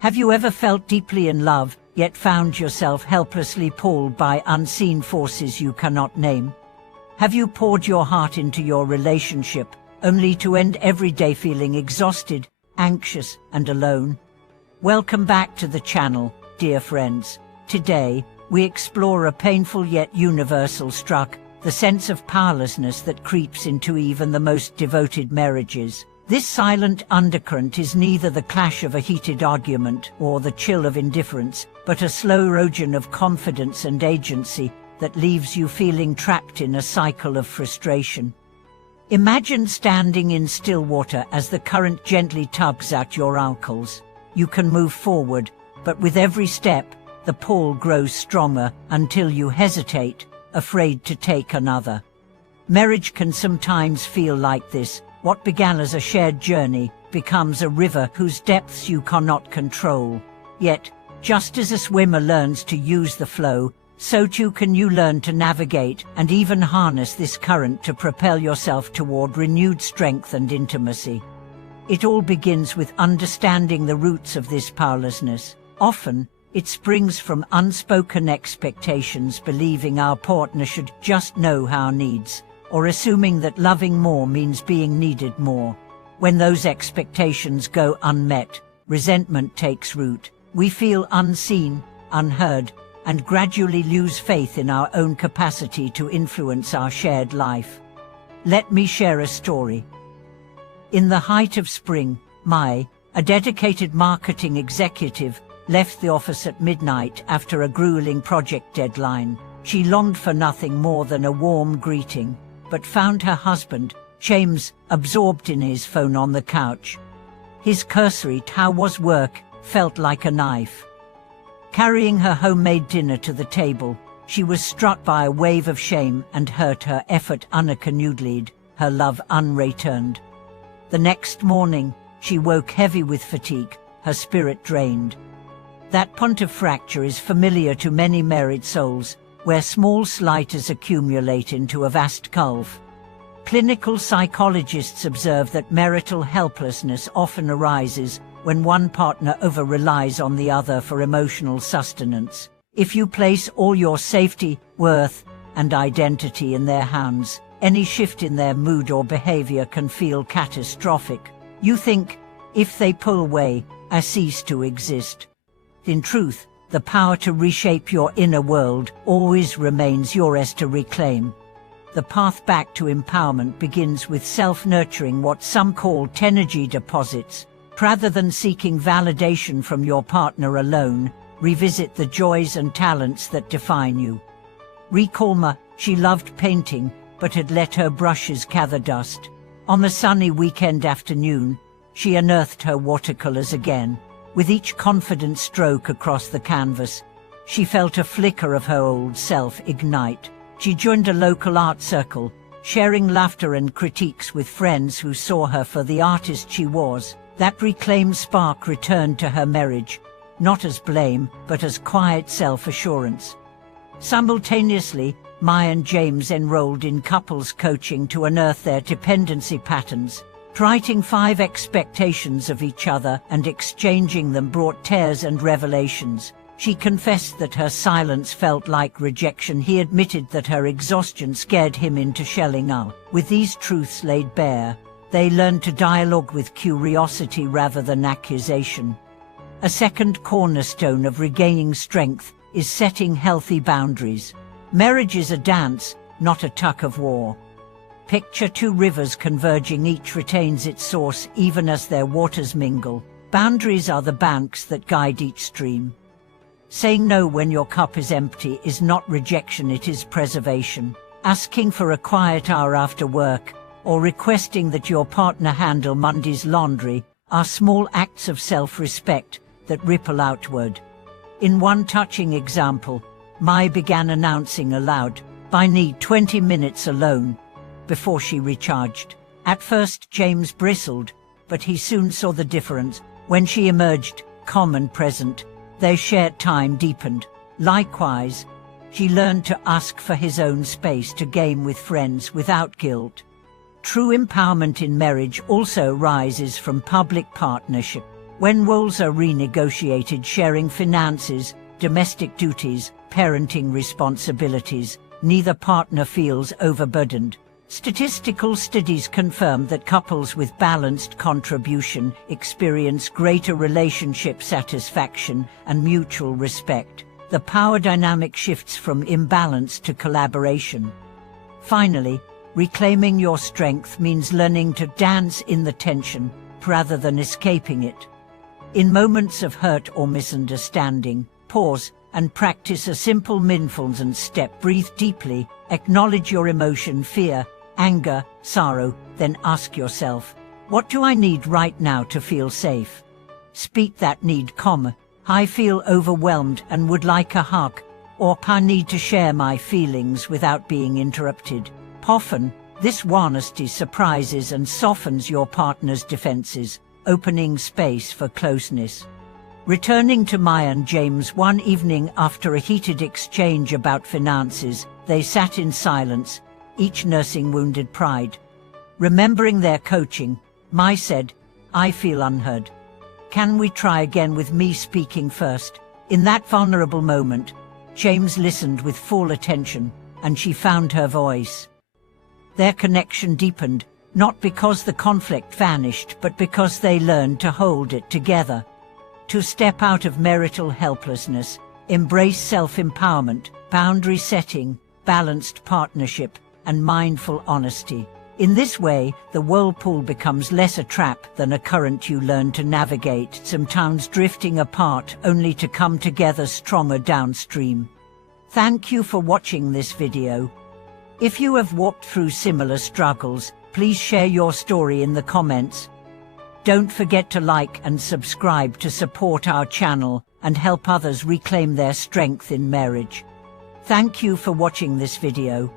Have you ever felt deeply in love, yet found yourself helplessly pulled by unseen forces you cannot name? Have you poured your heart into your relationship, only to end every day feeling exhausted, anxious, and alone? Welcome back to the channel, dear friends. Today, we explore a painful yet universal struggle, the sense of powerlessness that creeps into even the most devoted marriages. This silent undercurrent is neither the clash of a heated argument or the chill of indifference, but a slow erosion of confidence and agency that leaves you feeling trapped in a cycle of frustration. Imagine standing in still water as the current gently tugs at your ankles. You can move forward, but with every step, the pull grows stronger until you hesitate, afraid to take another. Marriage can sometimes feel like this. What began as a shared journey becomes a river whose depths you cannot control. Yet, just as a swimmer learns to use the flow, so too can you learn to navigate and even harness this current to propel yourself toward renewed strength and intimacy. It all begins with understanding the roots of this powerlessness. Often, it springs from unspoken expectations, believing our partner should just know our needs, or assuming that loving more means being needed more. When those expectations go unmet, resentment takes root. We feel unseen, unheard, and gradually lose faith in our own capacity to influence our shared life. Let me share a story. In the height of spring, Mai, a dedicated marketing executive, left the office at midnight after a grueling project deadline. She longed for nothing more than a warm greeting, but found her husband, James, absorbed in his phone on the couch. His cursory "How was work?" felt like a knife. Carrying her homemade dinner to the table, she was struck by a wave of shame and hurt, her effort unacknowledged, her love unreturned. The next morning, she woke heavy with fatigue, her spirit drained. That point of fracture is familiar to many married souls, where small slights accumulate into a vast gulf. Clinical psychologists observe that marital helplessness often arises when one partner over-relies on the other for emotional sustenance. If you place all your safety, worth, and identity in their hands, any shift in their mood or behavior can feel catastrophic. You think, if they pull away, I cease to exist. In truth, the power to reshape your inner world always remains yours to reclaim. The path back to empowerment begins with self-nurturing, what some call energy deposits. Rather than seeking validation from your partner alone, revisit the joys and talents that define you. Recall Ma. She loved painting, but had let her brushes gather dust. On a sunny weekend afternoon, she unearthed her watercolors again. With each confident stroke across the canvas, she felt a flicker of her old self ignite. She joined a local art circle, sharing laughter and critiques with friends who saw her for the artist she was. That reclaimed spark returned to her marriage, not as blame, but as quiet self-assurance. Simultaneously, Mai and James enrolled in couples coaching to unearth their dependency patterns. Writing 5 expectations of each other and exchanging them brought tears and revelations. She confessed that her silence felt like rejection. He admitted that her exhaustion scared him into shelling out. With these truths laid bare, they learned to dialogue with curiosity rather than accusation. A second cornerstone of regaining strength is setting healthy boundaries. Marriage is a dance, not a tug of war. Picture 2 rivers converging, each retains its source even as their waters mingle. Boundaries are the banks that guide each stream. Saying no when your cup is empty is not rejection, it is preservation. Asking for a quiet hour after work, or requesting that your partner handle Monday's laundry, are small acts of self-respect that ripple outward. In one touching example, Mai began announcing aloud, "I need 20 minutes alone," before she recharged. At first James bristled, but he soon saw the difference. When she emerged, calm and present, their shared time deepened. Likewise, she learned to ask for his own space to game with friends without guilt. True empowerment in marriage also rises from public partnership. When roles are renegotiated, sharing finances, domestic duties, parenting responsibilities, neither partner feels overburdened. Statistical studies confirm that couples with balanced contribution experience greater relationship satisfaction and mutual respect. The power dynamic shifts from imbalance to collaboration. Finally, reclaiming your strength means learning to dance in the tension rather than escaping it. In moments of hurt or misunderstanding, pause and practice a simple mindfulness step. Breathe deeply, acknowledge your emotion, fear, anger, sorrow, then ask yourself, what do I need right now to feel safe? Speak that need, I feel overwhelmed and would like a hug, or I need to share my feelings without being interrupted. Often, this honesty surprises and softens your partner's defenses, opening space for closeness. Returning to Maya and James one evening after a heated exchange about finances, they sat in silence, each nursing wounded pride. Remembering their coaching, Maya said, I feel unheard. Can we try again with me speaking first? In that vulnerable moment, James listened with full attention, and she found her voice. Their connection deepened, not because the conflict vanished, but because they learned to hold it together. To step out of marital helplessness, embrace self-empowerment, boundary setting, balanced partnership, and mindful honesty. In this way, the whirlpool becomes less a trap than a current you learn to navigate, sometimes drifting apart only to come together stronger downstream. Thank you for watching this video. If you have walked through similar struggles, please share your story in the comments. Don't forget to like and subscribe to support our channel and help others reclaim their strength in marriage. Thank you for watching this video.